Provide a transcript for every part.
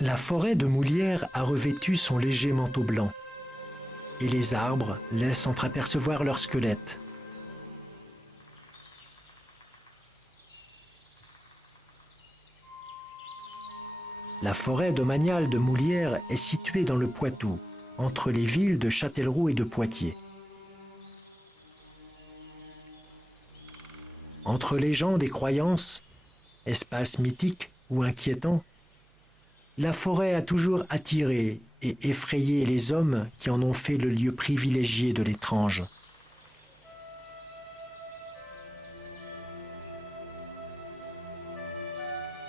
La forêt de Moulières a revêtu son léger manteau blanc, et les arbres laissent entreapercevoir leurs squelettes. La forêt domaniale de Moulières est située dans le Poitou, entre les villes de Châtellerault et de Poitiers. Entre légendes et croyances, espace mythique ou inquiétant, la forêt a toujours attiré et effrayé les hommes qui en ont fait le lieu privilégié de l'étrange.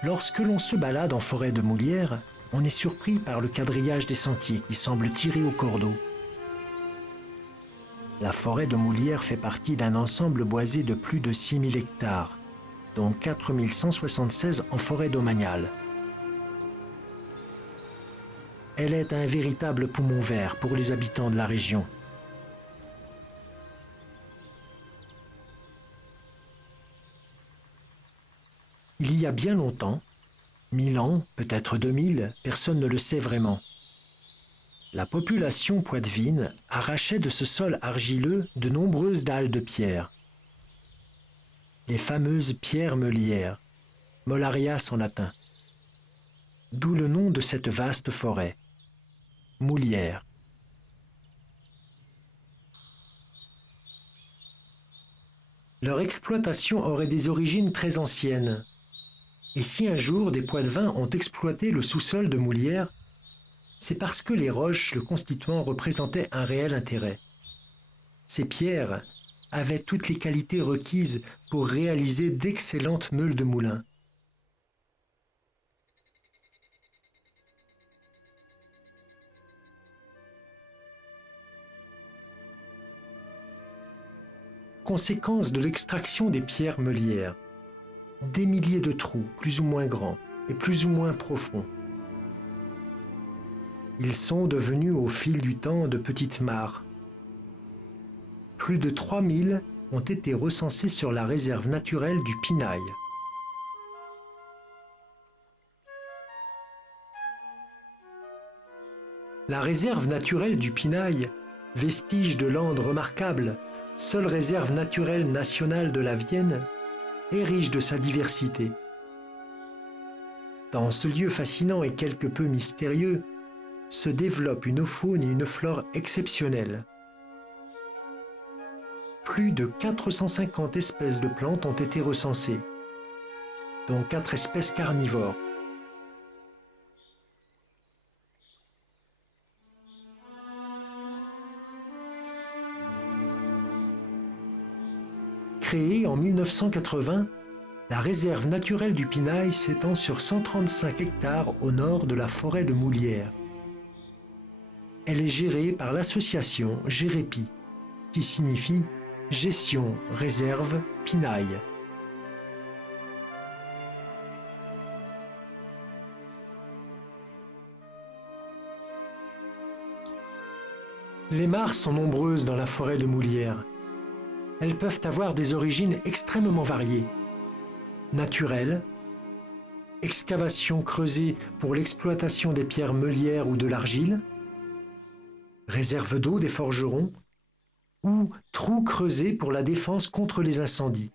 Lorsque l'on se balade en forêt de Moulières, on est surpris par le quadrillage des sentiers qui semblent tirés au cordeau. La forêt de Moulières fait partie d'un ensemble boisé de plus de 6000 hectares, dont 4176 en forêt domaniale. Elle est un véritable poumon vert pour les habitants de la région. Il y a bien longtemps, 1000 ans, peut-être 2000, personne ne le sait vraiment. La population poitevine arrachait de ce sol argileux de nombreuses dalles de pierre. Les fameuses pierres meulières, Mollarias en latin. D'où le nom de cette vaste forêt, Moulières. Leur exploitation aurait des origines très anciennes. Et si un jour des poitevins ont exploité le sous-sol de Moulières, c'est parce que les roches le constituant représentaient un réel intérêt. Ces pierres avaient toutes les qualités requises pour réaliser d'excellentes meules de moulin. Conséquence de l'extraction des pierres meulières, des milliers de trous plus ou moins grands et plus ou moins profonds. Ils sont devenus au fil du temps de petites mares. Plus de 3000 ont été recensés sur la réserve naturelle du Pinail. La réserve naturelle du Pinail, vestige de landes remarquables, seule réserve naturelle nationale de la Vienne, est riche de sa diversité. Dans ce lieu fascinant et quelque peu mystérieux, se développe une faune et une flore exceptionnelles. Plus de 450 espèces de plantes ont été recensées, dont 4 espèces carnivores. Créée en 1980, la réserve naturelle du Pinail s'étend sur 135 hectares au nord de la forêt de Moulières. Elle est gérée par l'association Gérépi, qui signifie Gestion Réserve Pinail. Les mares sont nombreuses dans la forêt de Moulières. Elles peuvent avoir des origines extrêmement variées. Naturelles, excavations creusées pour l'exploitation des pierres meulières ou de l'argile, réserve d'eau des forgerons, ou trous creusés pour la défense contre les incendies.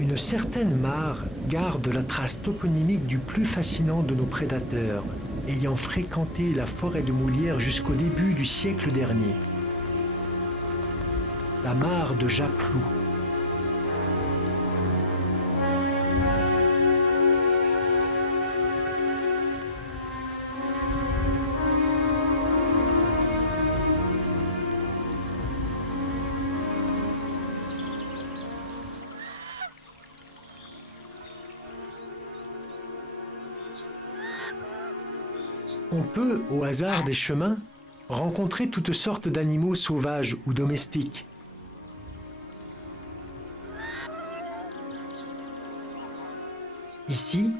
Une certaine mare garde la trace toponymique du plus fascinant de nos prédateurs, ayant fréquenté la forêt de Moulières jusqu'au début du siècle dernier. La mare de Japlou. On peut, au hasard des chemins, rencontrer toutes sortes d'animaux sauvages ou domestiques. Ici,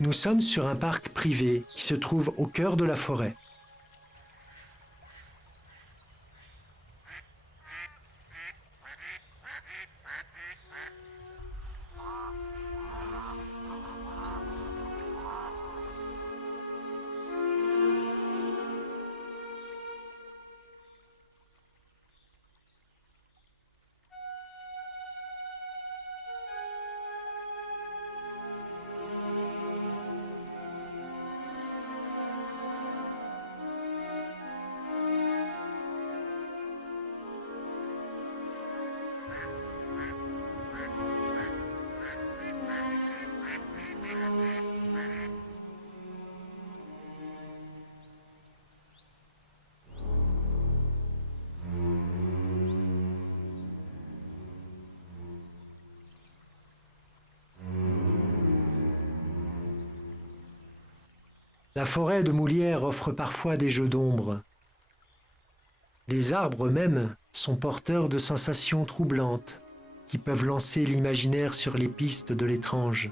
nous sommes sur un parc privé qui se trouve au cœur de la forêt. La forêt de Moulières offre parfois des jeux d'ombre. Les arbres eux-mêmes sont porteurs de sensations troublantes qui peuvent lancer l'imaginaire sur les pistes de l'étrange.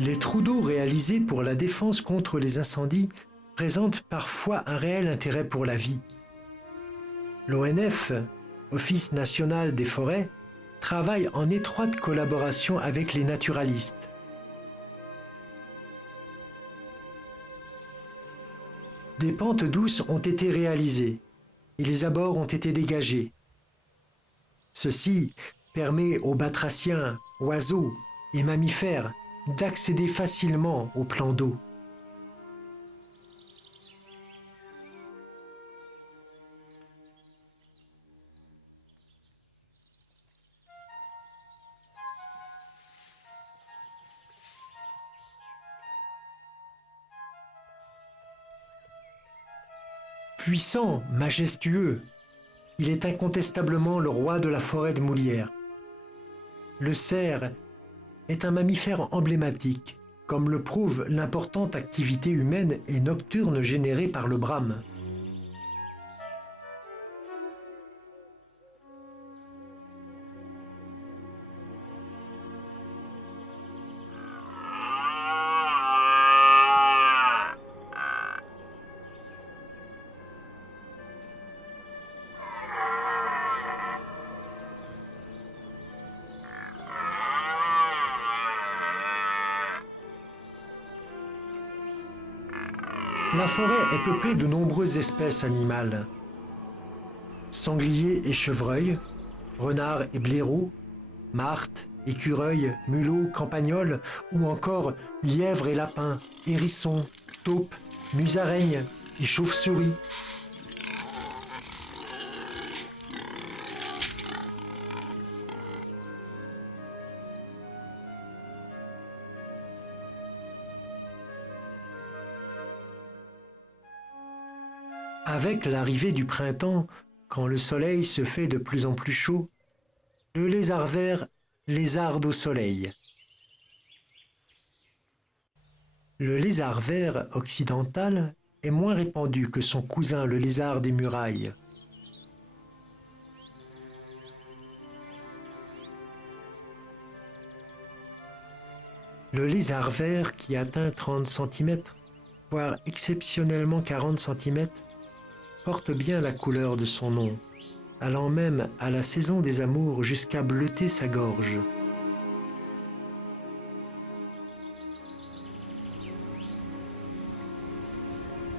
Les trous d'eau réalisés pour la défense contre les incendies présentent parfois un réel intérêt pour la vie. L'ONF, Office national des forêts, travaille en étroite collaboration avec les naturalistes. Des pentes douces ont été réalisées et les abords ont été dégagés. Ceci permet aux batraciens, oiseaux et mammifères d'accéder facilement aux plans d'eau. Puissant, majestueux, il est incontestablement le roi de la forêt de Moulières. Le cerf est un mammifère emblématique, comme le prouve l'importante activité humaine et nocturne générée par le brame. La forêt est peuplée de nombreuses espèces animales. Sangliers et chevreuils, renards et blaireaux, martres, écureuils, mulots, campagnols ou encore lièvres et lapins, hérissons, taupes, musaraignes et chauves-souris. Avec l'arrivée du printemps, quand le soleil se fait de plus en plus chaud, le lézard vert lézarde au soleil. Le lézard vert occidental est moins répandu que son cousin le lézard des murailles. Le lézard vert qui atteint 30 cm, voire exceptionnellement 40 cm, porte bien la couleur de son nom, allant même à la saison des amours jusqu'à bleuter sa gorge.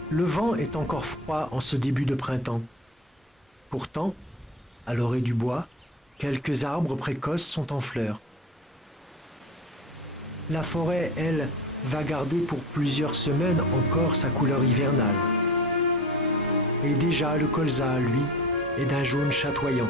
Le vent est encore froid en ce début de printemps. Pourtant, à l'orée du bois, quelques arbres précoces sont en fleurs. La forêt, elle, va garder pour plusieurs semaines encore sa couleur hivernale. Et déjà le colza, lui, est d'un jaune chatoyant.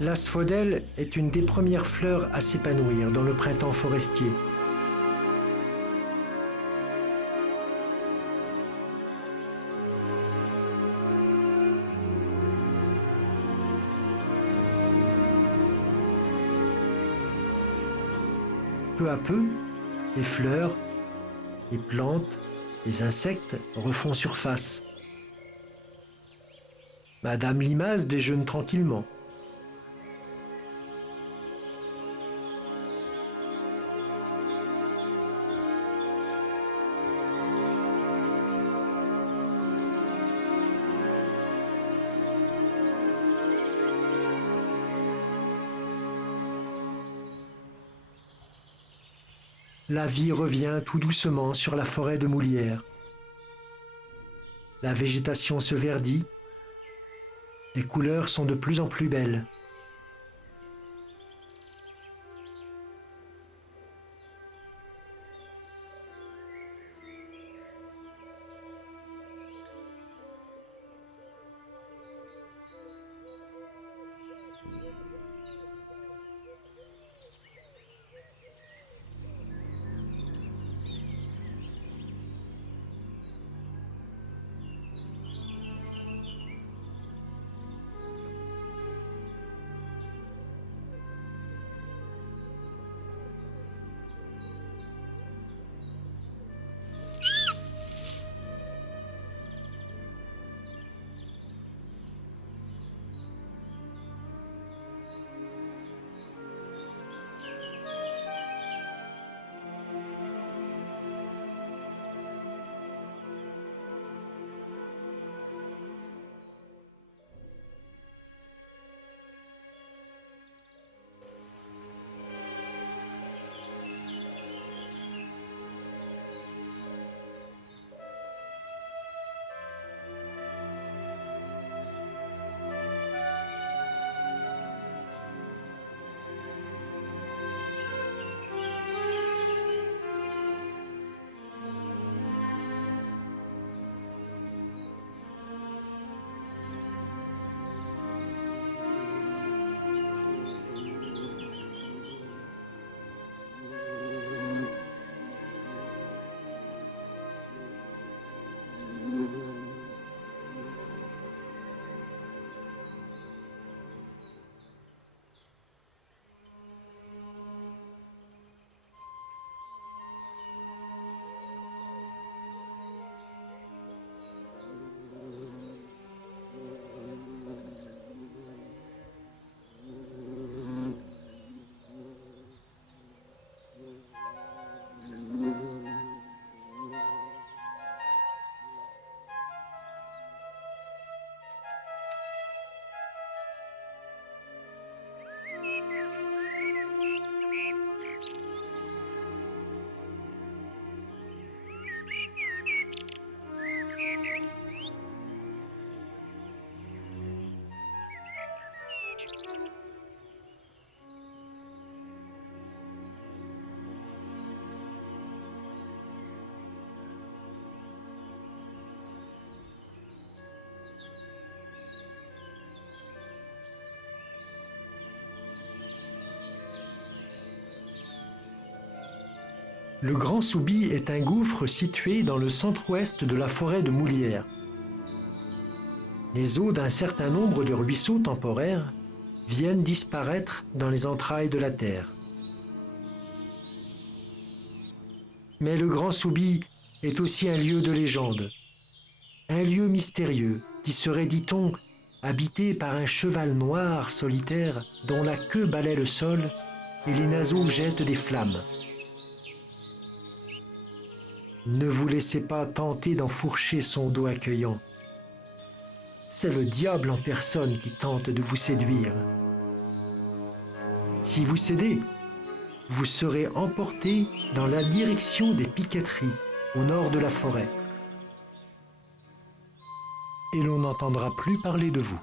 L'asphodèle est une des premières fleurs à s'épanouir dans le printemps forestier. Peu à peu, les fleurs, les plantes, les insectes refont surface. Madame Limace déjeune tranquillement. La vie revient tout doucement sur la forêt de Moulières. La végétation se verdit, les couleurs sont de plus en plus belles. Le Grand Soubi est un gouffre situé dans le centre-ouest de la forêt de Moulières. Les eaux d'un certain nombre de ruisseaux temporaires viennent disparaître dans les entrailles de la terre. Mais le Grand Soubi est aussi un lieu de légende, un lieu mystérieux qui serait, dit-on, habité par un cheval noir solitaire dont la queue balaie le sol et les naseaux jettent des flammes. Ne vous laissez pas tenter d'enfourcher son dos accueillant. C'est le diable en personne qui tente de vous séduire. Si vous cédez, vous serez emporté dans la direction des piqueteries, au nord de la forêt. Et l'on n'entendra plus parler de vous.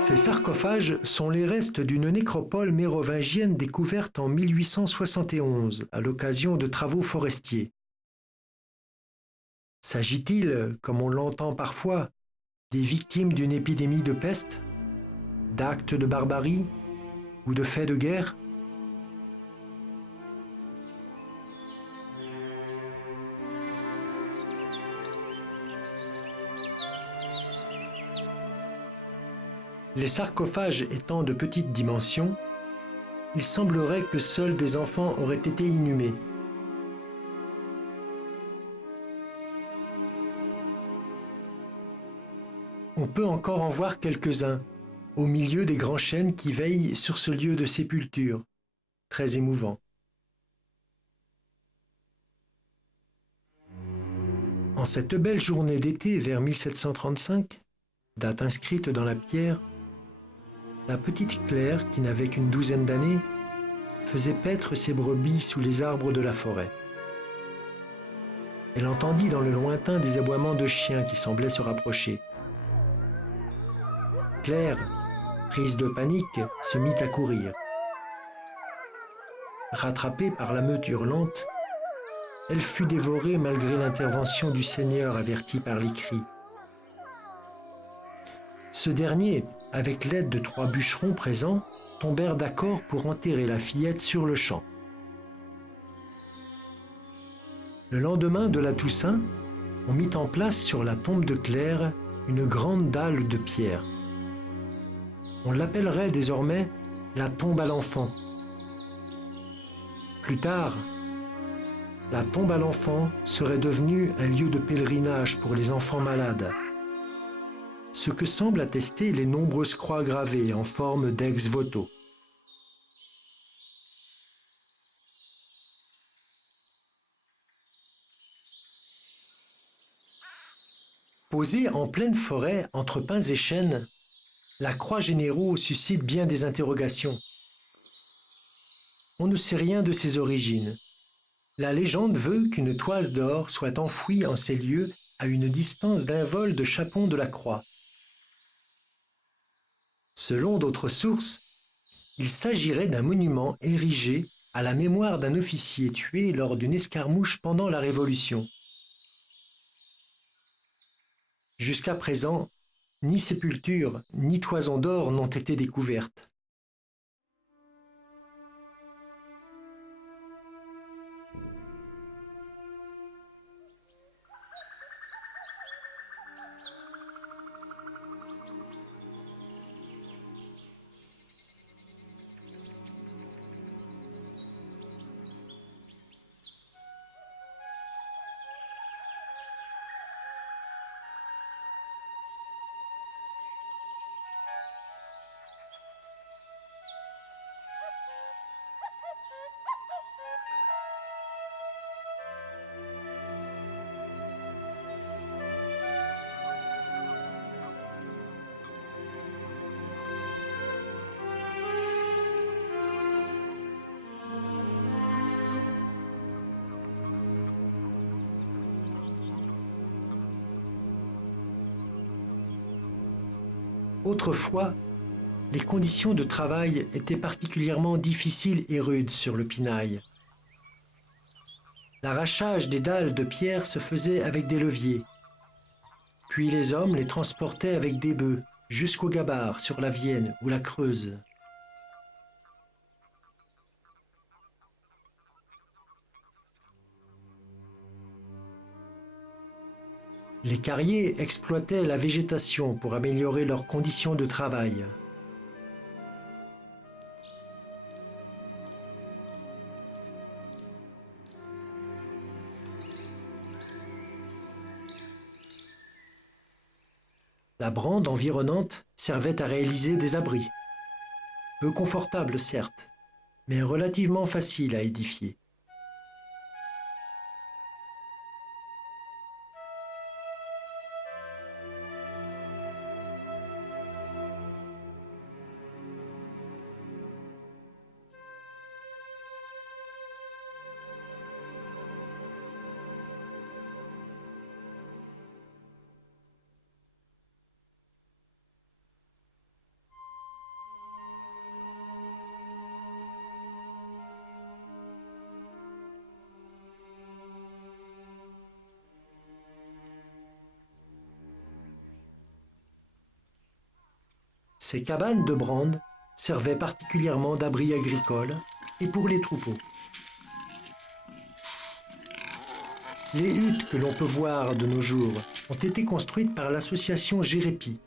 Ces sarcophages sont les restes d'une nécropole mérovingienne découverte en 1871 à l'occasion de travaux forestiers. S'agit-il, comme on l'entend parfois, des victimes d'une épidémie de peste, d'actes de barbarie ou de faits de guerre? Les sarcophages étant de petite dimension, il semblerait que seuls des enfants auraient été inhumés. On peut encore en voir quelques-uns, au milieu des grands chênes qui veillent sur ce lieu de sépulture, très émouvant. En cette belle journée d'été vers 1735, date inscrite dans la pierre, la petite Claire, qui n'avait qu'une douzaine d'années, faisait paître ses brebis sous les arbres de la forêt. Elle entendit dans le lointain des aboiements de chiens qui semblaient se rapprocher. Claire, prise de panique, se mit à courir. Rattrapée par la meute hurlante, elle fut dévorée malgré l'intervention du Seigneur averti par les cris. Ce dernier, avec l'aide de 3 bûcherons présents, tombèrent d'accord pour enterrer la fillette sur le champ. Le lendemain de la Toussaint, on mit en place sur la tombe de Claire une grande dalle de pierre. On l'appellerait désormais la tombe à l'enfant. Plus tard, la tombe à l'enfant serait devenue un lieu de pèlerinage pour les enfants malades, ce que semblent attester les nombreuses croix gravées en forme d'ex-voto. Posée en pleine forêt entre pins et chênes, la croix généraux suscite bien des interrogations. On ne sait rien de ses origines. La légende veut qu'une toise d'or soit enfouie en ces lieux à une distance d'un vol de Chapon de la Croix. Selon d'autres sources, il s'agirait d'un monument érigé à la mémoire d'un officier tué lors d'une escarmouche pendant la Révolution. Jusqu'à présent, ni sépulture ni toison d'or n'ont été découvertes. Autrefois, les conditions de travail étaient particulièrement difficiles et rudes sur le pinail. L'arrachage des dalles de pierre se faisait avec des leviers, puis les hommes les transportaient avec des bœufs jusqu'au Gabar sur la Vienne ou la Creuse. Les carriers exploitaient la végétation pour améliorer leurs conditions de travail. La brande environnante servait à réaliser des abris, peu confortables certes, mais relativement faciles à édifier. Ces cabanes de brande servaient particulièrement d'abri agricole et pour les troupeaux. Les huttes que l'on peut voir de nos jours ont été construites par l'association Gérépi.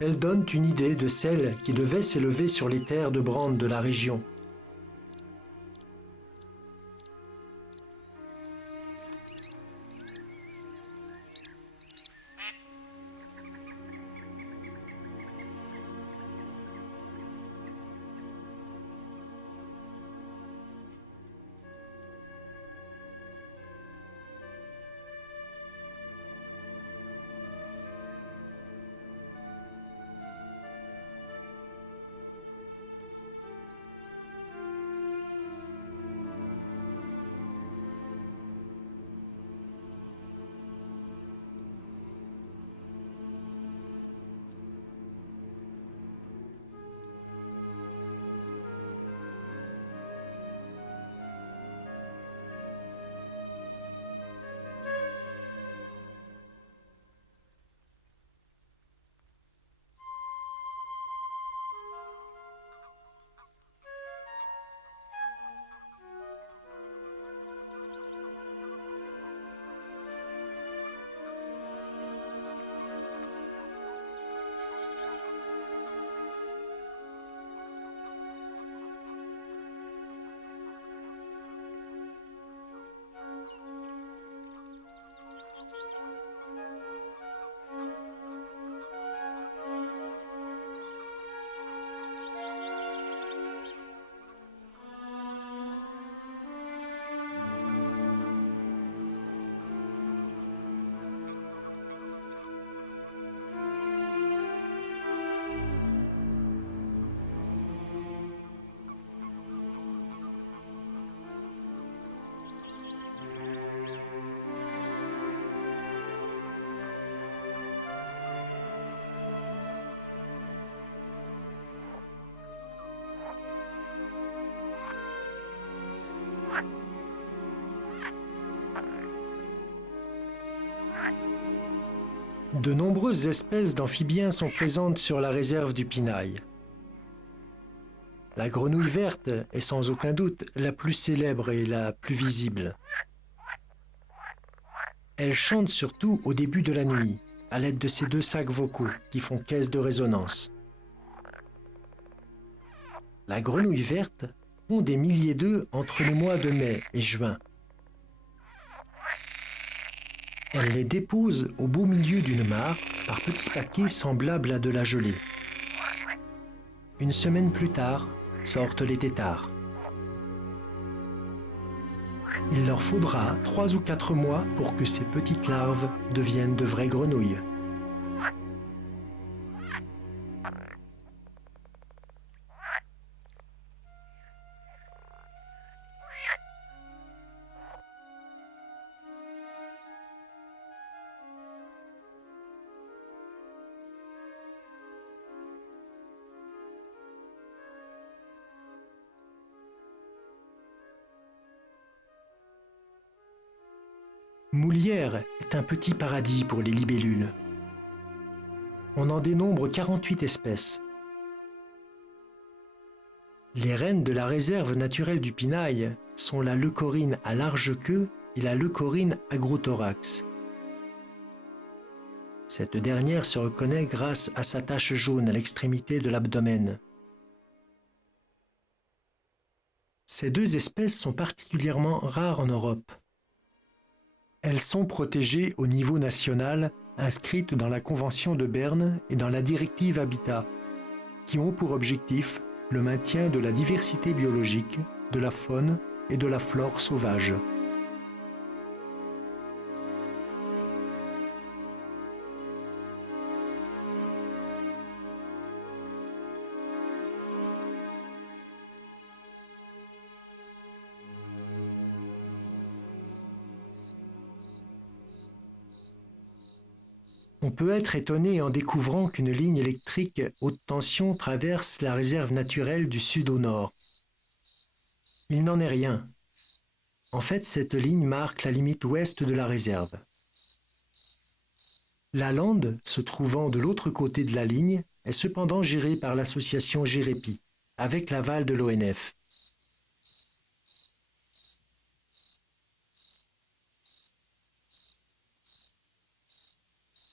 Elles donnent une idée de celles qui devaient s'élever sur les terres de brande de la région. De nombreuses espèces d'amphibiens sont présentes sur la réserve du Pinail. La grenouille verte est sans aucun doute la plus célèbre et la plus visible. Elle chante surtout au début de la nuit, à l'aide de ses deux sacs vocaux qui font caisse de résonance. La grenouille verte pond des milliers d'œufs entre les mois de mai et juin. Elle les dépose au beau milieu d'une mare par petits paquets semblables à de la gelée. Une semaine plus tard, sortent les têtards. Il leur faudra 3 ou 4 mois pour que ces petites larves deviennent de vraies grenouilles. Moulières est un petit paradis pour les libellules. On en dénombre 48 espèces. Les reines de la réserve naturelle du Pinail sont la leucorrhine à large queue et la leucorrhine à gros thorax. Cette dernière se reconnaît grâce à sa tache jaune à l'extrémité de l'abdomen. Ces deux espèces sont particulièrement rares en Europe. Elles sont protégées au niveau national, inscrites dans la Convention de Berne et dans la Directive Habitat, qui ont pour objectif le maintien de la diversité biologique, de la faune et de la flore sauvage. On peut être étonné en découvrant qu'une ligne électrique haute tension traverse la réserve naturelle du sud au nord. Il n'en est rien. En fait, cette ligne marque la limite ouest de la réserve. La lande, se trouvant de l'autre côté de la ligne, est cependant gérée par l'association GEREPI, avec l'aval de l'ONF.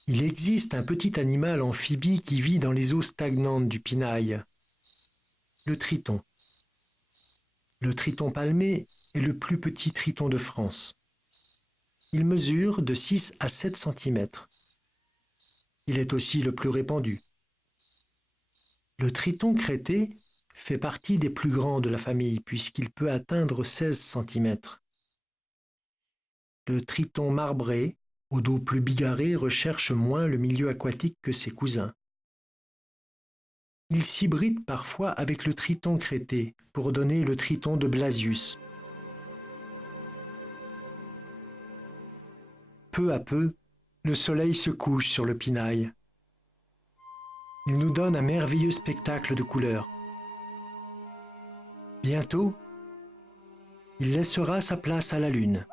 Il existe un petit animal amphibie qui vit dans les eaux stagnantes du Pinail, le triton. Le triton palmé est le plus petit triton de France. Il mesure de 6 à 7 cm. Il est aussi le plus répandu. Le triton crêté fait partie des plus grands de la famille puisqu'il peut atteindre 16 cm. Le triton marbré, au dos plus bigarré, recherche moins le milieu aquatique que ses cousins. Il s'hybride parfois avec le triton crêté pour donner le triton de Blasius. Peu à peu, le soleil se couche sur le Pinail. Il nous donne un merveilleux spectacle de couleurs. Bientôt, il laissera sa place à la lune.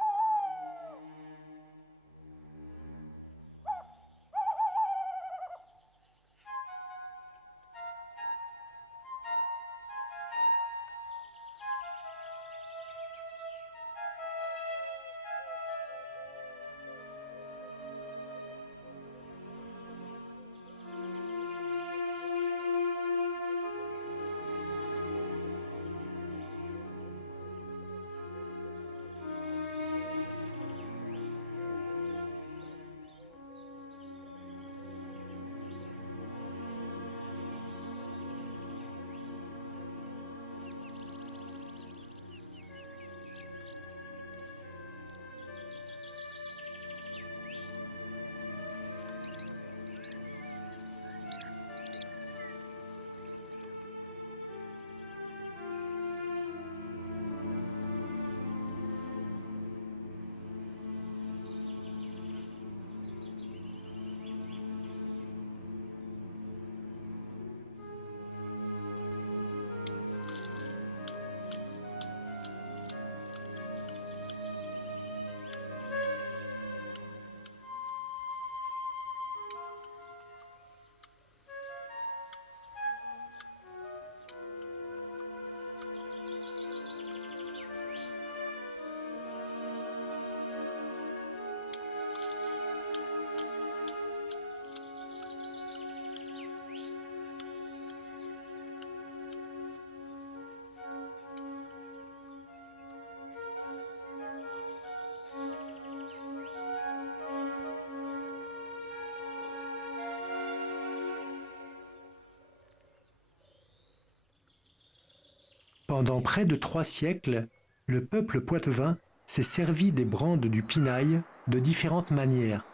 Pendant près de 3 siècles, le peuple poitevin s'est servi des brandes du Pinail de différentes manières.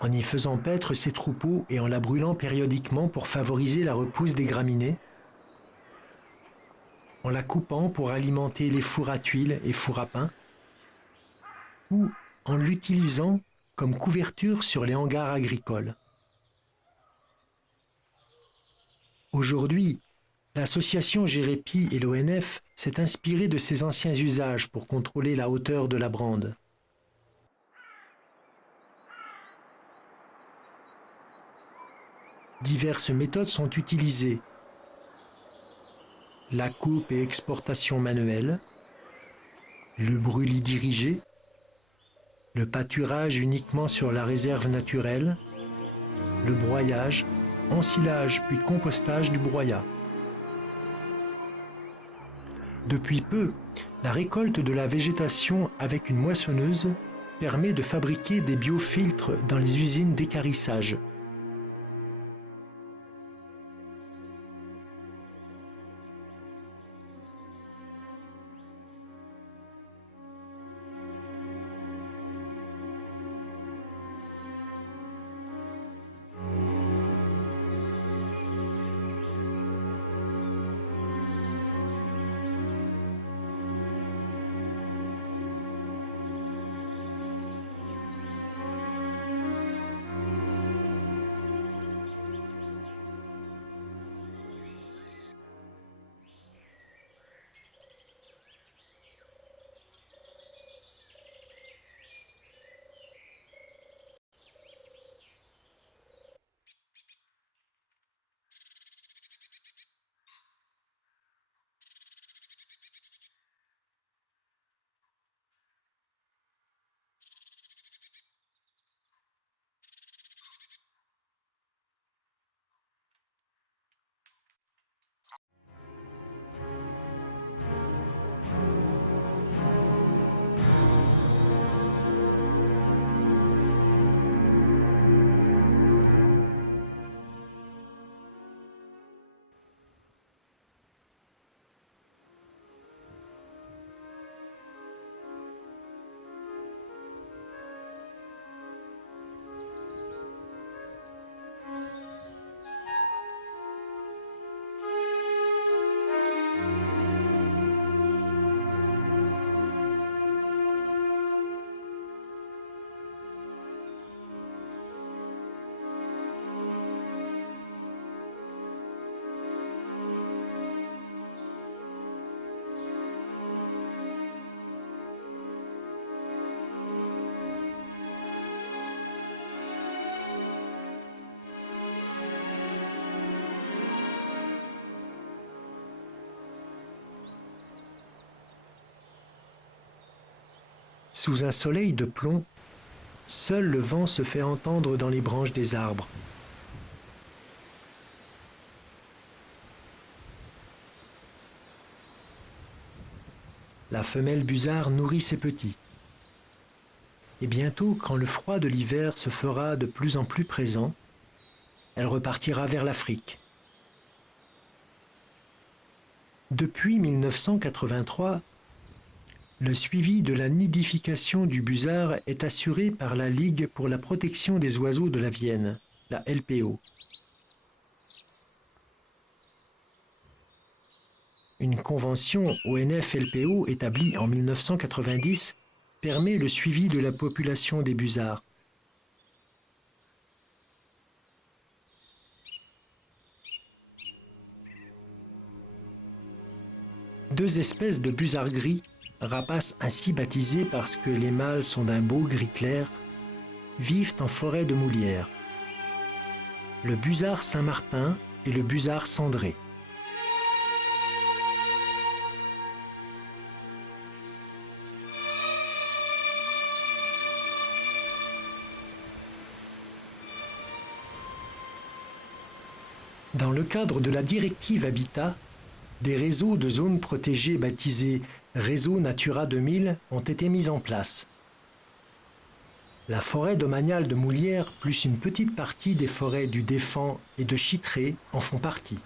En y faisant paître ses troupeaux et en la brûlant périodiquement pour favoriser la repousse des graminées, en la coupant pour alimenter les fours à tuiles et fours à pain, ou en l'utilisant comme couverture sur les hangars agricoles. Aujourd'hui, l'association GEREPI et l'ONF s'est inspirée de ces anciens usages pour contrôler la hauteur de la brande. Diverses méthodes sont utilisées. La coupe et exportation manuelle, le brûlis dirigé, le pâturage uniquement sur la réserve naturelle, le broyage, ensilage puis compostage du broyat. Depuis peu, la récolte de la végétation avec une moissonneuse permet de fabriquer des biofiltres dans les usines d'équarrissage. Sous un soleil de plomb, seul le vent se fait entendre dans les branches des arbres. La femelle busard nourrit ses petits. Et bientôt, quand le froid de l'hiver se fera de plus en plus présent, elle repartira vers l'Afrique. Depuis 1983, le suivi de la nidification du busard est assuré par la Ligue pour la protection des oiseaux de la Vienne, la LPO. Une convention ONF-LPO établie en 1990 permet le suivi de la population des busards. Deux espèces de busards gris, rapaces ainsi baptisés parce que les mâles sont d'un beau gris clair, vivent en forêt de Moulières. Le busard Saint-Martin et le busard cendré. Dans le cadre de la directive Habitat, des réseaux de zones protégées baptisés Réseau Natura 2000 ont été mis en place. La forêt domaniale de Moulières plus une petite partie des forêts du Défend et de Chittré en font partie.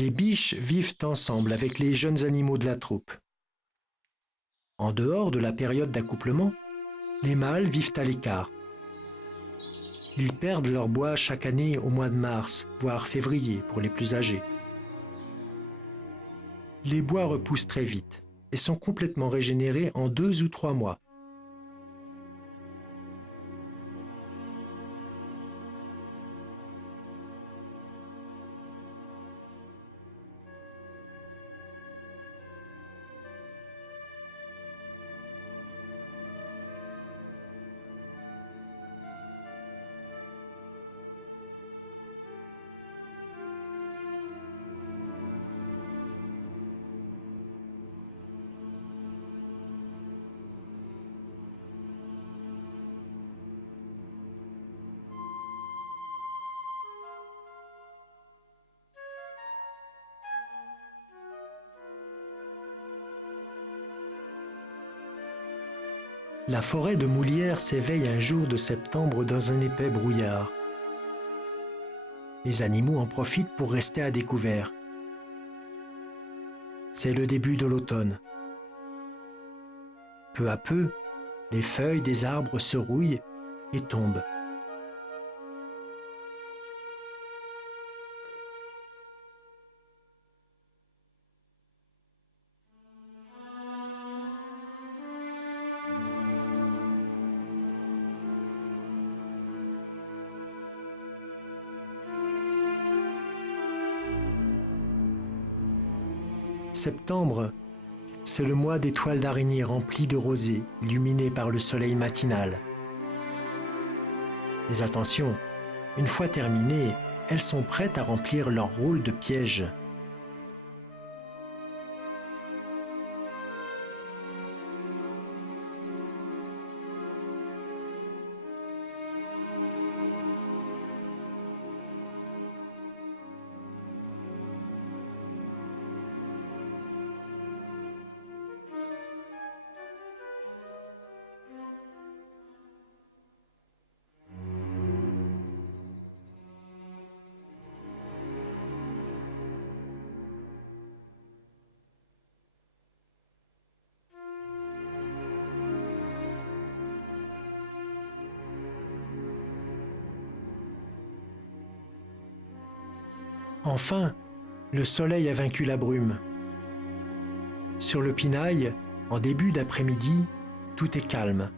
Les biches vivent ensemble avec les jeunes animaux de la troupe. En dehors de la période d'accouplement, les mâles vivent à l'écart. Ils perdent leur bois chaque année au mois de mars, voire février pour les plus âgés. Les bois repoussent très vite et sont complètement régénérés en 2 ou 3 mois. La forêt de Moulières s'éveille un jour de septembre dans un épais brouillard. Les animaux en profitent pour rester à découvert. C'est le début de l'automne. Peu à peu, les feuilles des arbres se rouillent et tombent. Septembre, c'est le mois des toiles d'araignée remplies de rosée, illuminées par le soleil matinal. Mais attention, une fois terminées, elles sont prêtes à remplir leur rôle de piège. Enfin, le soleil a vaincu la brume. Sur le Pinail, en début d'après-midi, tout est calme.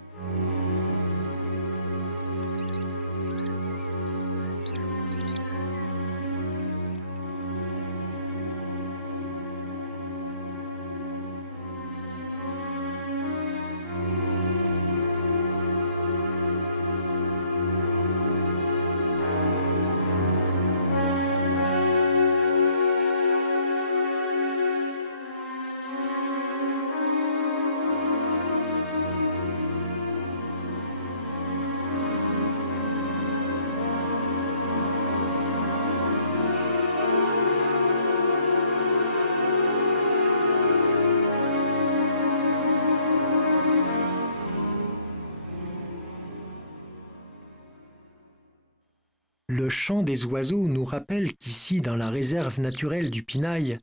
Le chant des oiseaux nous rappelle qu'ici, dans la réserve naturelle du Pinail,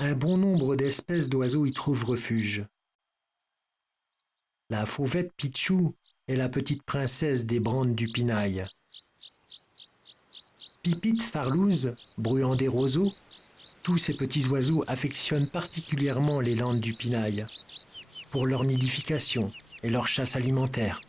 un bon nombre d'espèces d'oiseaux y trouvent refuge. La fauvette Pichou est la petite princesse des brandes du Pinail. Pipite Farlouse, bruant des roseaux, tous ces petits oiseaux affectionnent particulièrement les landes du Pinail pour leur nidification et leur chasse alimentaire.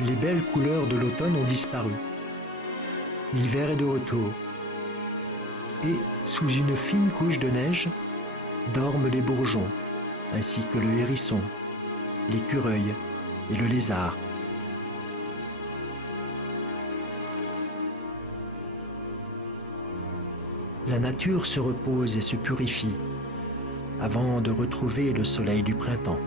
Les belles couleurs de l'automne ont disparu. L'hiver est de retour. Et, sous une fine couche de neige, dorment les bourgeons, ainsi que le hérisson, l'écureuil et le lézard. La nature se repose et se purifie avant de retrouver le soleil du printemps.